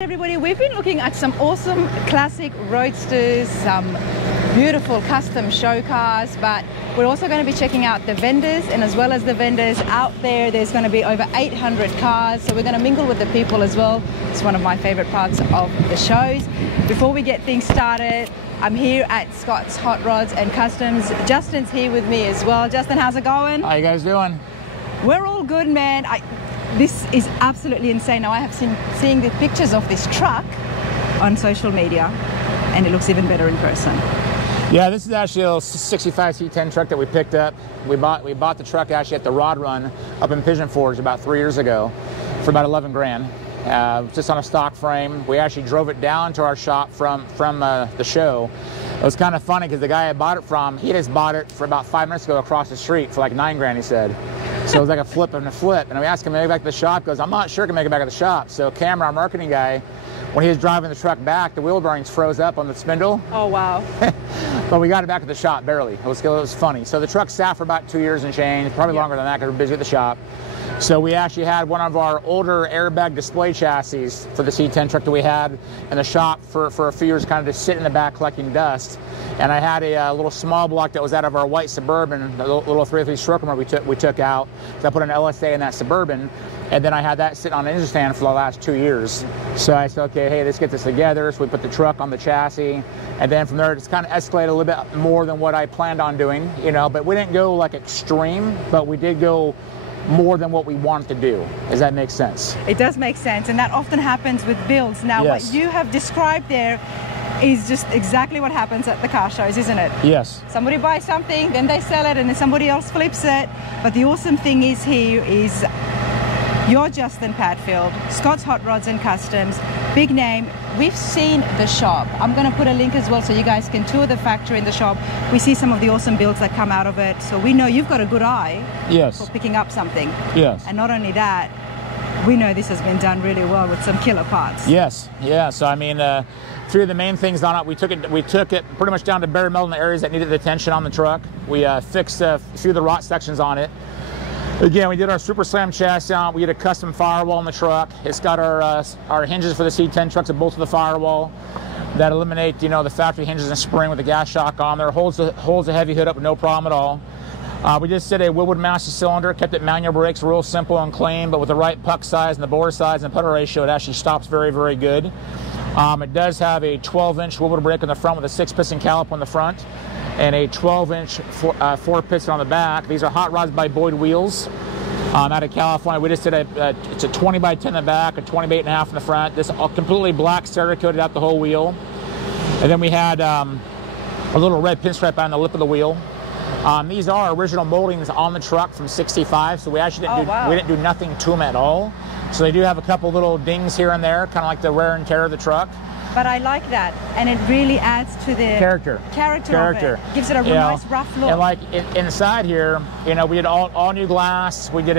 Everybody, we've been looking at some awesome classic roadsters, some beautiful custom show cars, but we're also going to be checking out the vendors, and as well as the vendors out there's going to be over 800 cars, so we're going to mingle with the people as well. It's one of my favorite parts of the shows. Before we get things started, I'm here at Scott's Hot Rods and Customs. Justin's here with me as well. Justin, how's it going? How you guys doing? We're all good, man. This is absolutely insane. Now I have seeing the pictures of this truck on social media, and it looks even better in person. Yeah, this is actually a 65 C10 truck that we picked up. We bought the truck actually at the Rod Run up in Pigeon Forge about 3 years ago for about 11 grand. Just on a stock frame. We actually drove it down to our shop from the show. It was kind of funny because the guy I bought it from, he just bought it for about 5 minutes ago across the street for like 9 grand, he said. So it was like a flip and a flip. And we asked him to make it back to the shop. He goes, I'm not sure I can make it back to the shop. So Cameron, our marketing guy, when he was driving the truck back, the wheel bearings froze up on the spindle. Oh, wow. But we got it back at the shop, barely. It was funny. So the truck sat for about 2 years and change, probably longer than that because we're busy at the shop. So we actually had one of our older airbag display chassis for the C10 truck that we had in the shop for a few years, kind of just sitting in the back collecting dust. And I had a little small block that was out of our white Suburban, the little 303 stroker we took out. So I put an LSA in that Suburban, and then I had that sitting on an engine stand for the last 2 years. So I said, okay, hey, let's get this together. So we put the truck on the chassis, and then from there it's kind of escalated a little bit more than what I planned on doing, you know. But we didn't go like extreme, but we did go more than what we wanted to do. Does that make sense? It does make sense, and that often happens with builds. Now, yes. What you have described there is just exactly what happens at the car shows, isn't it? Yes. Somebody buys something, then they sell it, and then somebody else flips it. But the awesome thing is here is you're Justin Padfield, Scott's Hot Rods and Customs, big name. We've seen the shop. I'm going to put a link as well so you guys can tour the factory in the shop. We see some of the awesome builds that come out of it. So we know you've got a good eye Yes. for picking up something. Yes. And not only that, we know this has been done really well with some killer parts. Yes. Yeah. So I mean, three of the main things on it, we took it pretty much down to bare metal in the areas that needed attention on the truck. We fixed a few of the rot sections on it. Again, we did our Super Slam chassis on it. We did a custom firewall in the truck. It's got our hinges for the C10 trucks that bolt to the firewall that eliminate, you know, the factory hinges and spring with the gas shock on there. Holds the heavy hood up with no problem at all. We just did a Woodward master cylinder, kept it manual brakes, real simple and clean, but with the right puck size and the bore size and the putter ratio, it actually stops very, very good. It does have a 12-inch Woodward brake on the front with a 6-piston caliper on the front, and a 12-inch 4-piston on the back. These are Hot Rods by Boyd wheels out of California. We just did it's a 20 by 10 in the back, a 20 by 8.5 in the front. This all completely black, Cerakoted out the whole wheel. And then we had a little red pinstripe on the lip of the wheel. These are original moldings on the truck from '65, so we actually didn't do nothing to them at all. So they do have a couple little dings here and there, kind of like the wear and tear of the truck. But I like that, and it really adds to the character of it. Gives it a nice rough look. And like inside here, you know, we did all new glass. We did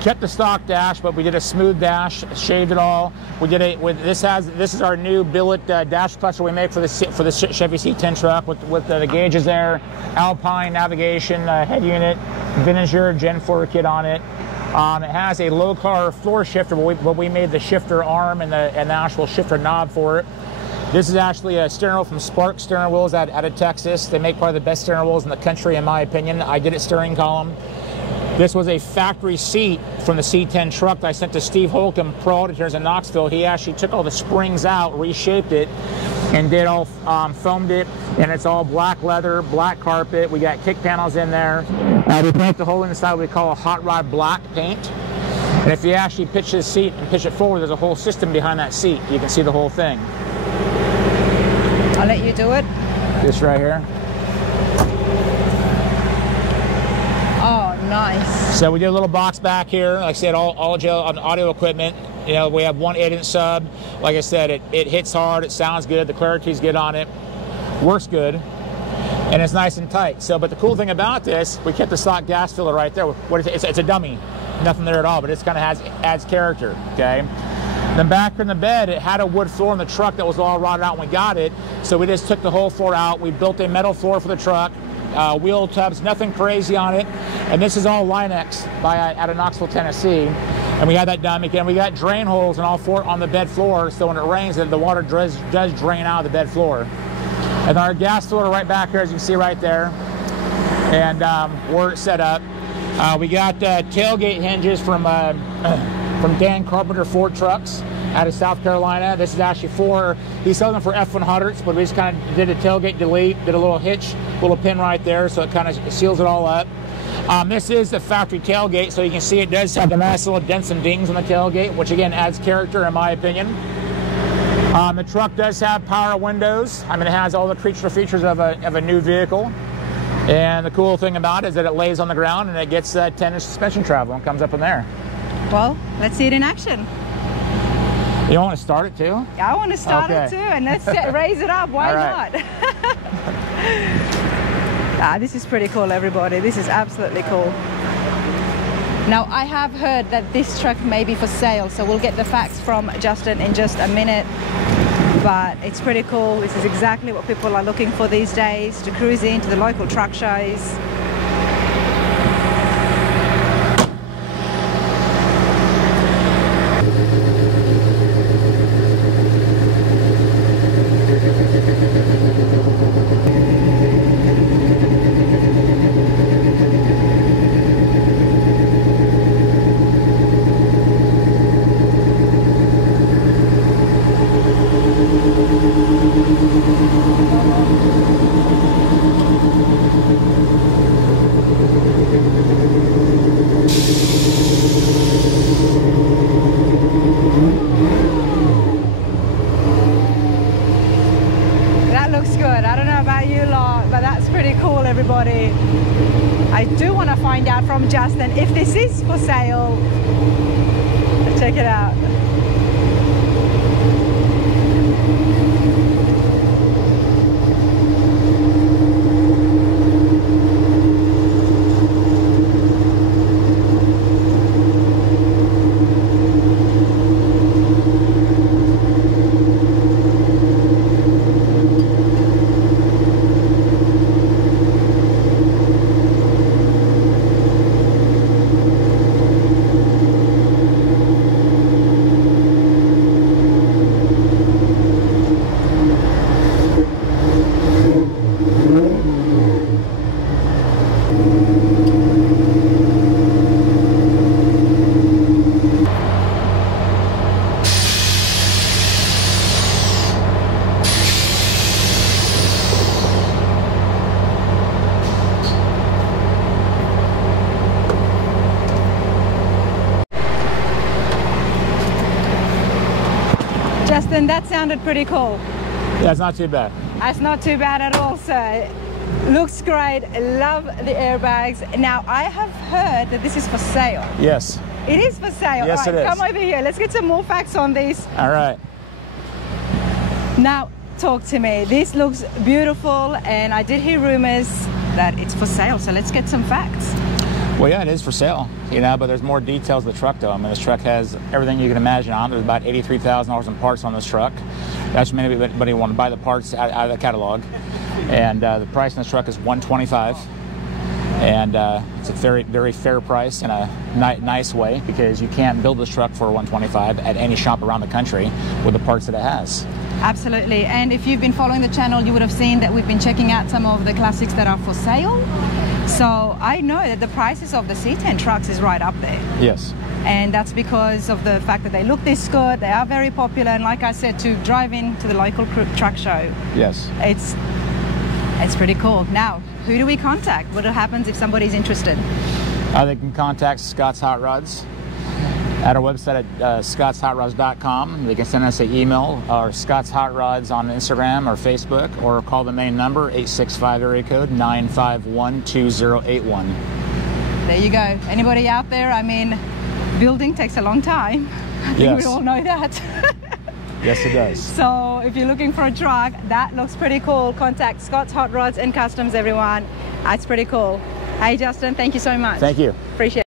kept the stock dash, but we did a smooth dash, shaved it all. We did this is our new billet dash clutcher we make for the Chevy C10 truck with the gauges there, Alpine navigation head unit, Vinegar Gen 4 kit on it. It has a low-car floor shifter, but we made the shifter arm and the actual shifter knob for it. This is actually a steering wheel from Spark Steering Wheels out of Texas. They make probably the best steering wheels in the country, in my opinion. I did it steering column. This was a factory seat from the C10 truck that I sent to Steve Holcomb, Pro Auditors in Knoxville. He actually took all the springs out, reshaped it, and did all foamed it, and it's all black leather, black carpet. We got kick panels in there. We paint the whole inside what we call a hot rod black paint. And if you actually pitch this seat and pitch it forward, there's a whole system behind that seat. You can see the whole thing. I'll let you do it. This right here. Oh, nice. So we did a little box back here. Like I said, all gel on audio equipment. You know, we have one 8-inch sub. Like I said, it hits hard. It sounds good. The clarity's good on it. Works good. And it's nice and tight. So, but the cool thing about this, we kept the stock gas filler right there. It's a dummy. Nothing there at all, but it's kind of adds character, okay? Then back in the bed, it had a wood floor in the truck that was all rotted out when we got it. So we just took the whole floor out. We built a metal floor for the truck. wheel tubs, nothing crazy on it. And this is all Line-X out of Knoxville, Tennessee. And we had that done. Again, we got drain holes in all four on the bed floor, so when it rains, the water does drain out of the bed floor. And our gas filter right back here, as you can see right there. And we're set up. We got tailgate hinges from Dan Carpenter Ford Trucks out of South Carolina. This is actually he sells them for F100s, but we just kind of did a tailgate delete, did a little hitch, little pin right there, so it kind of seals it all up. This is the factory tailgate, so you can see it does have the nice little dents and dings on the tailgate, which again adds character in my opinion. The truck does have power windows. I mean, it has all the creature features of a new vehicle. And the cool thing about it is that it lays on the ground and it gets 10-inch suspension travel and comes up in there. Well, let's see it in action. You want to start it too? I want to start it too, and let's raise it up. Why not? This is pretty cool, everybody. This is absolutely cool. Now, I have heard that this truck may be for sale, so we'll get the facts from Justin in just a minute. But it's pretty cool. This is exactly what people are looking for these days, to cruise into the local truck shows. That looks good. I don't know about you lot, but that's pretty cool, everybody. I do want to find out from Justin if this is for sale. Check it out. Justin, that sounded pretty cool. Yeah, it's not too bad. That's not too bad at all, sir. Looks great. Love the airbags. Now, I have heard that this is for sale. Yes. It is for sale. Yes, all right, it is. Come over here. Let's get some more facts on this. All right. Now, talk to me. This looks beautiful, and I did hear rumors that it's for sale, so let's get some facts. Well, yeah, it is for sale, you know, but there's more details of the truck, though. I mean, this truck has everything you can imagine on it. There's about $83,000 in parts on this truck. That's many anybody want to buy the parts out of the catalog. And the price on this truck is $125. And it's a very, very fair price in a nice way, because you can't build this truck for $125 at any shop around the country with the parts that it has. Absolutely. And if you've been following the channel, you would have seen that we've been checking out some of the classics that are for sale. So I know that the prices of the C10 trucks is right up there. Yes. And that's because of the fact that they look this good, they are very popular, and like I said, to drive into the local truck show. Yes. It's pretty cool. Now, who do we contact? What happens if somebody's interested? They can contact Scott's Hot Rods at our website at scottshotrods.com. They can send us an email or Scott's Hot Rods on Instagram or Facebook, or call the main number, 865 area code 951 2081. There you go. Anybody out there? I mean, building takes a long time. I think we all know that. Yes, it does. So if you're looking for a truck, that looks pretty cool. Contact Scott's Hot Rods and Customs, everyone. It's pretty cool. Hey, Justin, thank you so much. Thank you. Appreciate it.